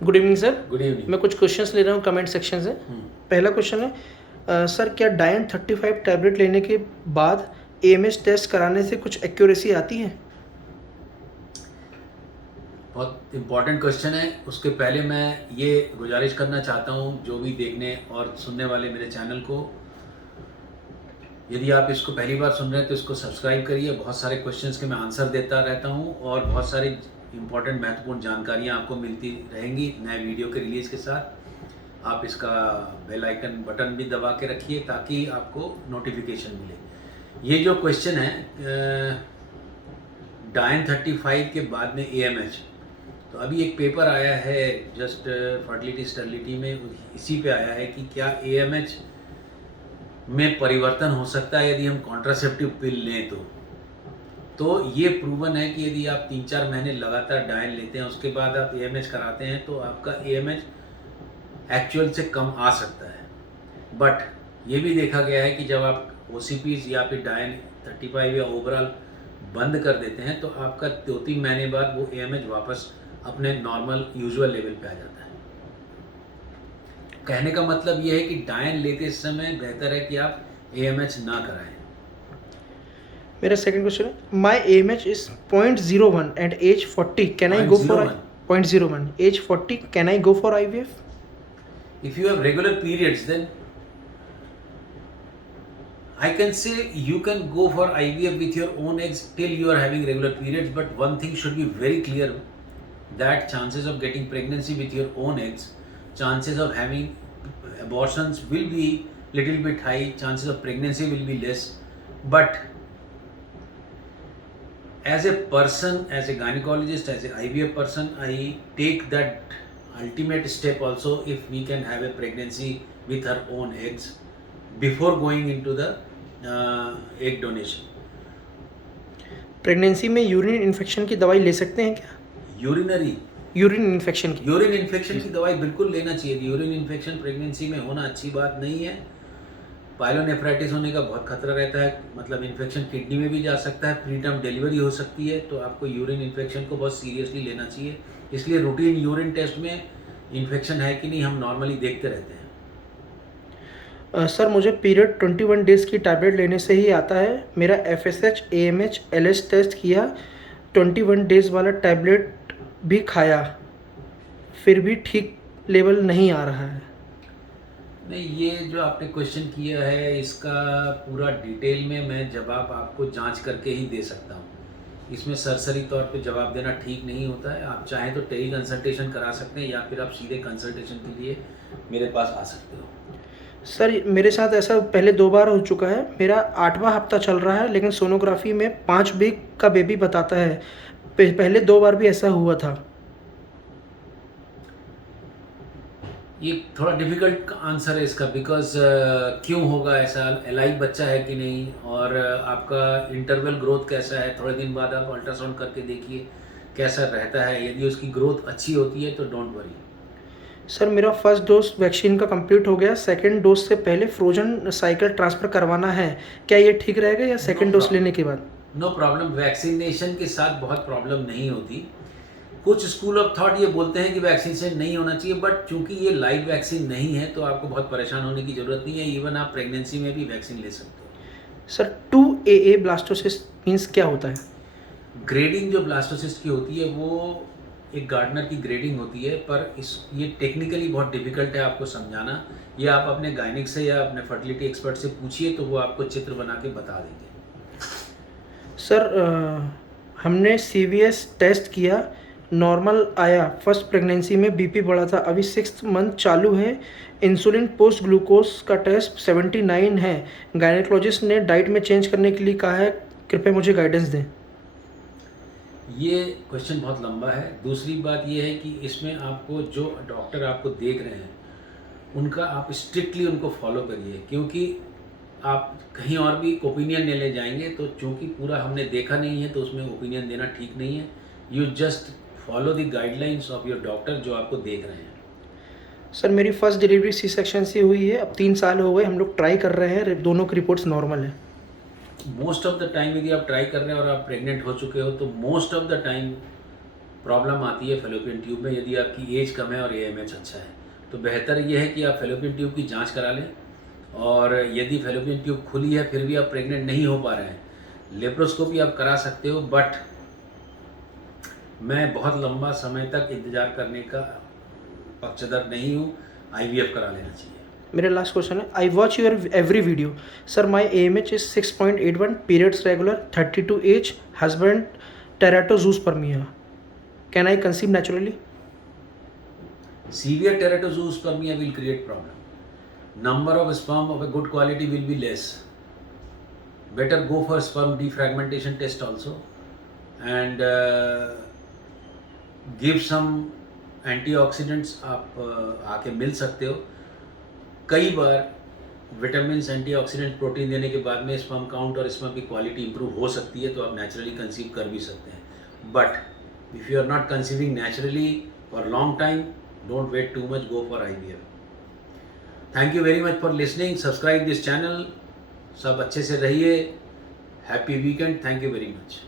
Good evening sir. Good evening. मैं कुछ questions ले रहा हूँ कमेंट सेक्शन से। पहला क्वेश्चन है सर, क्या डायन 35 टैबलेट लेने के बाद एएमएच टेस्ट कराने से कुछ एक्यूरेसी आती है? बहुत इम्पॉर्टेंट क्वेश्चन है। उसके पहले मैं ये गुजारिश करना चाहता हूँ जो भी देखने और सुनने वाले मेरे चैनल को, यदि आप इसको पहली बार सुन रहे हैं तो इसको सब्सक्राइब करिए। बहुत सारे क्वेश्चंस के मैं आंसर देता रहता हूँ और बहुत सारी इम्पॉर्टेंट महत्वपूर्ण जानकारियाँ आपको मिलती रहेंगी नए वीडियो के रिलीज़ के साथ। आप इसका बेल आइकन बटन भी दबा के रखिए ताकि आपको नोटिफिकेशन मिले। ये जो क्वेश्चन है डायन 35 के बाद में एएमएच, तो अभी एक पेपर आया है जस्ट फर्टिलिटी स्टर्लिटी में, इसी पे आया है कि क्या एएमएच में परिवर्तन हो सकता है यदि हम कॉन्ट्रासेप्टिव पिल लें तो ये प्रूवन है कि यदि आप 3-4 महीने लगातार डायन लेते हैं उसके बाद आप एएमएच कराते हैं तो आपका एएमएच एक्चुअल से कम आ सकता है। बट ये भी देखा गया है कि जब आप ओसीपीज या फिर डायन 35 या ओवरऑल बंद कर देते हैं तो आपका 2-3 महीने बाद वो एएमएच वापस अपने नॉर्मल यूजुअल लेवल पे आ जाता है। कहने का मतलब ये है कि डायन लेते समय बेहतर है कि आप एएमएच ना कराएं। मेरा सेकंड क्वेश्चन है, my AMH is 0.01 at age 40, can I go for 0.01 age 40, can I go for IVF? If you have regular periods, then I can say you can go for IVF with your own eggs till you are having regular periods. But one thing should be very clear, that chances of getting pregnancy with your own eggs, chances of having abortions will be little bit high, chances of pregnancy will be less. But as a person, as a gynecologist, as a IVF person, I take that ultimate step also if we can have a pregnancy with our own eggs before going into the egg donation. Pregnancy में urine infection की दवाई ले सकते हैं क्या? Urine infection की दवाई बिल्कुल लेना चाहिए। यूरिन इन्फेक्शन प्रेगनेंसी में होना अच्छी बात नहीं है। पायलोनेफ्राइटिस होने का बहुत खतरा रहता है, मतलब इन्फेक्शन किडनी में भी जा सकता है, प्री टर्म डिलीवरी हो सकती है। तो आपको यूरिन इन्फेक्शन को बहुत सीरियसली लेना चाहिए। इसलिए रूटीन यूरिन टेस्ट में इन्फेक्शन है कि नहीं हम नॉर्मली देखते रहते हैं। सर, मुझे पीरियड 21 डेज़ की टैबलेट लेने से ही आता है। मेरा एफएसएच, एएमएच, एलएच टेस्ट किया, 21 डेज़ वाला टैबलेट भी खाया, फिर भी ठीक लेवल नहीं आ रहा है। नहीं, ये जो आपने क्वेश्चन किया है इसका पूरा डिटेल में मैं जवाब आपको जांच करके ही दे सकता हूँ। इसमें सरसरी तौर पे जवाब देना ठीक नहीं होता है। आप चाहें तो टेली कंसल्टेशन करा सकते हैं या फिर आप सीधे कंसल्टेशन के लिए मेरे पास आ सकते हो। सर, मेरे साथ ऐसा पहले 2 बार हो चुका है। मेरा 8वां हफ्ता चल रहा है, लेकिन सोनोग्राफी में 5 वीक का बेबी बताता है। पहले 2 बार भी ऐसा हुआ था। ये थोड़ा डिफ़िकल्ट आंसर है इसका, बिकॉज क्यों होगा ऐसा, अलाइव बच्चा है कि नहीं, और आपका इंटरवल ग्रोथ कैसा है। थोड़े दिन बाद आप अल्ट्रासाउंड करके देखिए कैसा रहता है। यदि उसकी ग्रोथ अच्छी होती है तो डोंट वरी। सर, मेरा फर्स्ट डोज वैक्सीन का कंप्लीट हो गया। सेकंड डोज से पहले फ्रोजन साइकिल ट्रांसफ़र करवाना है, क्या ये ठीक रहेगा या सेकंड डोज लेने के बाद? No problem. वैक्सीनेशन के साथ बहुत प्रॉब्लम नहीं होती। कुछ स्कूल ऑफ थॉट ये बोलते हैं कि वैक्सीनेशन नहीं होना चाहिए, बट चूंकि ये लाइव वैक्सीन नहीं है तो आपको बहुत परेशान होने की ज़रूरत नहीं है। इवन आप प्रेगनेंसी में भी वैक्सीन ले सकते हो। सर, 2AA ब्लास्टोसिस्ट मीन्स क्या होता है? ग्रेडिंग जो ब्लास्टोसिस्ट की होती है वो एक गार्डनर की ग्रेडिंग होती है, पर ये टेक्निकली बहुत डिफिकल्ट है आपको समझाना। ये आप अपने गायनिक से या अपने फर्टिलिटी एक्सपर्ट से पूछिए तो वो आपको चित्र बना के बता देंगे। सर, हमने CVS टेस्ट किया, नॉर्मल आया। फर्स्ट प्रेगनेंसी में बीपी बढ़ा था, अभी 6th मंथ चालू है। इंसुलिन पोस्ट ग्लूकोज का टेस्ट 79 है। गायनेकोलॉजिस्ट ने डाइट में चेंज करने के लिए कहा है, कृपया मुझे गाइडेंस दें। ये क्वेश्चन बहुत लंबा है। दूसरी बात ये है कि इसमें आपको जो डॉक्टर आपको देख रहे हैं उनका आप स्ट्रिक्टली उनको फॉलो करिए, क्योंकि आप कहीं और भी ओपिनियन ले ले जाएंगे तो चूँकि पूरा हमने देखा नहीं है तो उसमें ओपिनियन देना ठीक नहीं है। You just follow the guidelines of your doctor जो आपको देख रहे हैं। सर, मेरी फर्स्ट डिलीवरी C सेक्शन से हुई है। अब 3 साल हो गए, हम लोग ट्राई कर रहे हैं, दोनों की रिपोर्ट्स नॉर्मल है। मोस्ट ऑफ द टाइम यदि आप ट्राई कर रहे हैं और आप प्रेग्नेंट हो चुके हो तो most of the time problem आती है फेलोपियन ट्यूब में यदि आपकी एज कम है और AMH अच्छा है, तो बेहतर ये है कि आप फेलोपियन ट्यूब की जांच करा लें। और यदि फेलोपियन ट्यूब खुली है फिर भी आप प्रेग्नेंट नहीं हो पा रहे हैं, लेप्रोस्कोपी आप करा सकते हो, बट मैं बहुत लंबा समय तक इंतज़ार करने का पक्षधर नहीं हूँ। IVF करा लेना चाहिए। मेरा लास्ट क्वेश्चन है, I watch your every video sir, my AMH is 6.81, periods regular, 32 age, husband teratozoospermia, can I conceive naturally? Severe teratozoospermia will create problem. Number of sperm of a good quality will be less. Better go for sperm defragmentation test also, and give some antioxidants आप आके मिल सकते हो। कई बार vitamin antioxidant protein देने के बाद में sperm count और स्पर्म की क्वालिटी इंप्रूव हो सकती है, तो आप नेचुरली कंसीव कर भी सकते हैं। But if you are not conceiving naturally for long time, don't wait too much, go for IVF। Thank you very much for listening, subscribe this channel. सब अच्छे से रहिए, happy weekend, thank you very much.